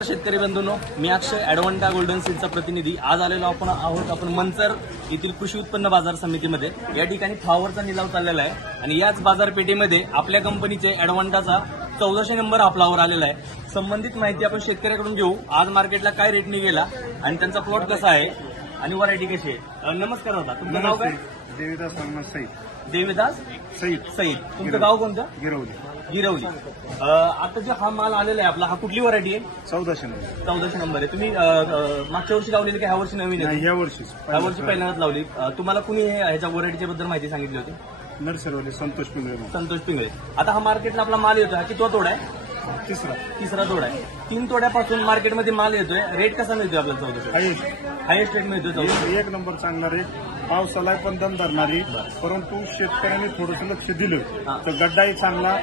शेतकरी बंधूंनो, मी अक्षय ॲडव्हान्टा गोल्डन सीडचा प्रतिनिधी आज आलेलो आपण मंचर येथील कृषी उत्पन्न बाजार समितीमध्ये। या ठिकाणी फ्लावरचा निलाव चाललेला आहे आणि याच बाजारपेठेमध्ये आपल्या कंपनीचे ॲडव्हान्टाचा 1400 नंबर हा फ्लावर आलेला आहे। संबंधित माहिती आपण शेतकऱ्याकडून घेऊ। आज मार्केटला काय रेटने गेला आणि त्यांचा प्लॉट कसा आहे आणि व्हरायटी कशी आहे। नमस्कार दादा, तुमचं नाव काय? देविदास सईद. देविदास सईद. तुमचं गाव कोणतं? गिरवली. आता जो हा माल आलेला आहे आपला, हा कुठली व्हरायटी आहे? 1400 नंबर आहे। तुम्ही मागच्या वर्षी लावलेली की ह्या वर्षी नवीन आहे? ह्या वर्षी पहिल्यांदाच लावली। तुम्हाला कुणी ह्याच्या व्हरायटीच्या बद्दल माहिती सांगितली होती? नर्सरीवाले संतोष पिंगळे. आता हा मार्केटला आपला माल येतोय, हा कितवा तोडा आहे? तिसरा तोडा आहे। 3 तोड्यापासून मार्केटमध्ये माल येतोय। रेट कसा मिळतोय आपल्याला? 1400 हायेस्ट रेट मिळतोय। एक नंबर चांगला रेट, पावसाला पण दम धरणारी, परंतु शेतकऱ्यांनी थोडंसं लक्ष दिलं तर गड्डाही चांगला,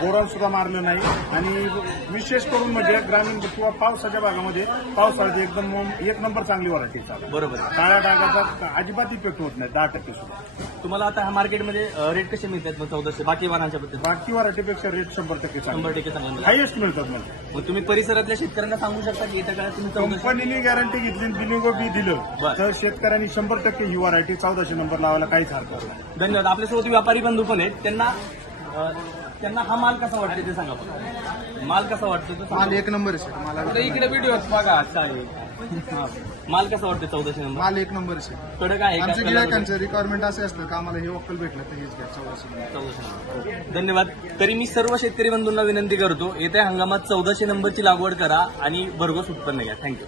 बोरान सुद्धा मारलं नाही आणि विशेष करून म्हणजे ग्रामीण किंवा पावसाच्या भागामध्ये पावसाळ्यात एकदम एक नंबर चांगली व्हरायटी चालू. बरोबर. काळ्या डागाचा अजिबात इफेक्ट होत नाही, 10% सुद्धा. तुम्हाला आता ह्या मार्केटमध्ये रेट कसे मिळतात मग 1400 बाकी वाहनांच्या बद्दल? बाकी व्हरायटीपेक्षा रेट 100% चांगला, हायेस्ट मिळतात. म्हणजे मग तुम्ही परिसरातल्या शेतकऱ्यांना सांगू शकता की येत्या काळात तुम्ही कंपनीने गॅरंटी घेतली, बिलिंग बी दिलं तर शेतकऱ्यांनी 100% ही व्हरायटी 1400 नंबर लावायला काहीच हरकत नाही. धन्यवाद. आपल्यासोबत व्यापारी बंधू पण आहेत, त्यांना हा माल कसा वाटतो ते सांगा. माल कसा वाटतो? माल एक नंबर आहे. मला इकडे व्हिडिओ बघा. अच्छा, माल कसा वाटतं? 1400 नंबर माल एक नंबर आहे. थोडं काय आमच्या गिरायकांचं रिक्वायरमेंट असे असतं का आम्हाला हे वक्कल भेटलं तर हेच घ्या 1400. धन्यवाद. तरी मी सर्व शेतकरी बंधूंना विनंती करतो, येत्या हंगामात 1400 नंबरची लागवड करा आणि भरघोस उत्पन्न घ्या. थँक्यू.